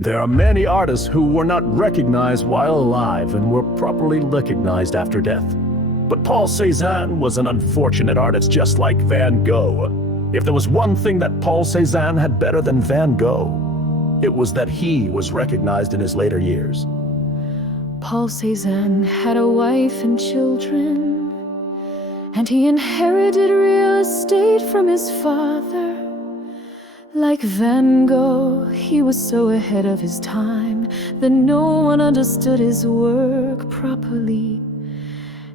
There are many artists who were not recognized while alive and were properly recognized after death. But Paul Cezanne was an unfortunate artist just like Van Gogh. If there was one thing that Paul Cezanne had better than Van Gogh, it was that he was recognized in his later years. Paul Cezanne had a wife and children, and he inherited real estate from his father. Like Van Gogh, he was so ahead of his time that no one understood his work properly.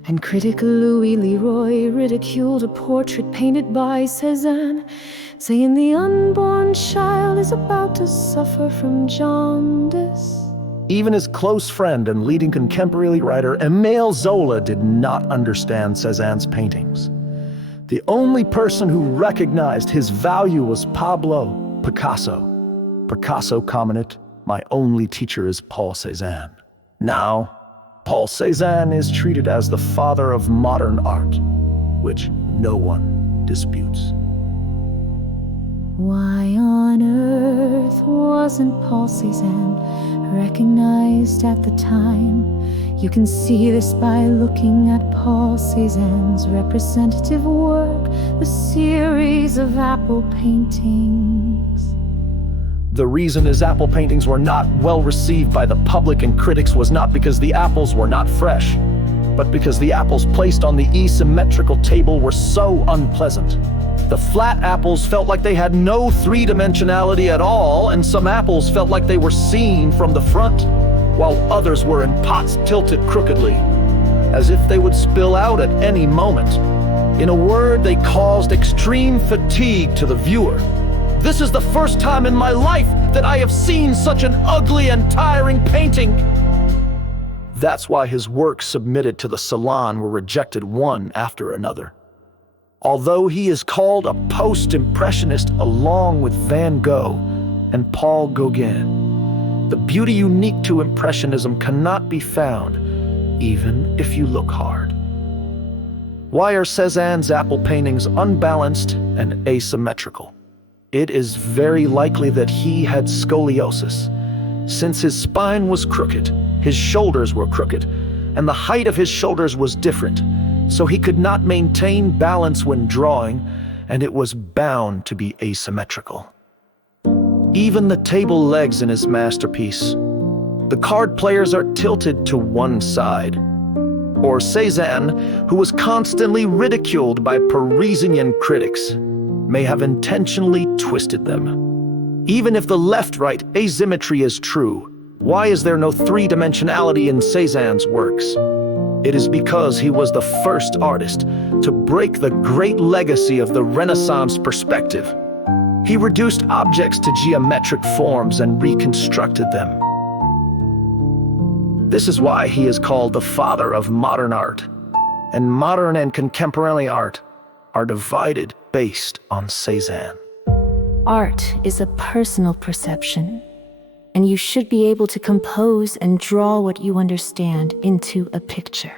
And critic Louis Leroy ridiculed a portrait painted by Cezanne, saying the unborn child is about to suffer from jaundice. Even his close friend and leading contemporary writer Émile Zola did not understand Cezanne's paintings. The only person who recognized his value was Pablo Picasso. Picasso commented, "My only teacher is Paul Cezanne." Now, Paul Cezanne is treated as the father of modern art, which no one disputes. Why on earth wasn't Paul Cezanne recognized at the time? You can see this by looking at Paul Cezanne's representative work, the series of apple paintings. The reason his apple paintings were not well received by the public and critics was not because the apples were not fresh, but because the apples placed on the asymmetrical table were so unpleasant. The flat apples felt like they had no three-dimensionality at all, and some apples felt like they were seen from the front, while others were in pots tilted crookedly, as if they would spill out at any moment. In a word, they caused extreme fatigue to the viewer. This is the first time in my life that I have seen such an ugly and tiring painting. That's why his works submitted to the Salon were rejected one after another. Although he is called a post-impressionist along with Van Gogh and Paul Gauguin, the beauty unique to Impressionism cannot be found, even if you look hard. Why are Cezanne's apple paintings unbalanced and asymmetrical? It is very likely that he had scoliosis. Since his spine was crooked, his shoulders were crooked, and the height of his shoulders was different, so he could not maintain balance when drawing, and it was bound to be asymmetrical. Even the table legs in his masterpiece, the card players are tilted to one side. Or Cezanne, who was constantly ridiculed by Parisian critics, may have intentionally twisted them. Even if the left-right asymmetry is true, why is there no three-dimensionality in Cezanne's works? It is because he was the first artist to break the great legacy of the Renaissance perspective. He reduced objects to geometric forms and reconstructed them. This is why he is called the father of modern art. And modern and contemporary art are divided based on Cezanne. Art is a personal perception, and you should be able to compose and draw what you understand into a picture.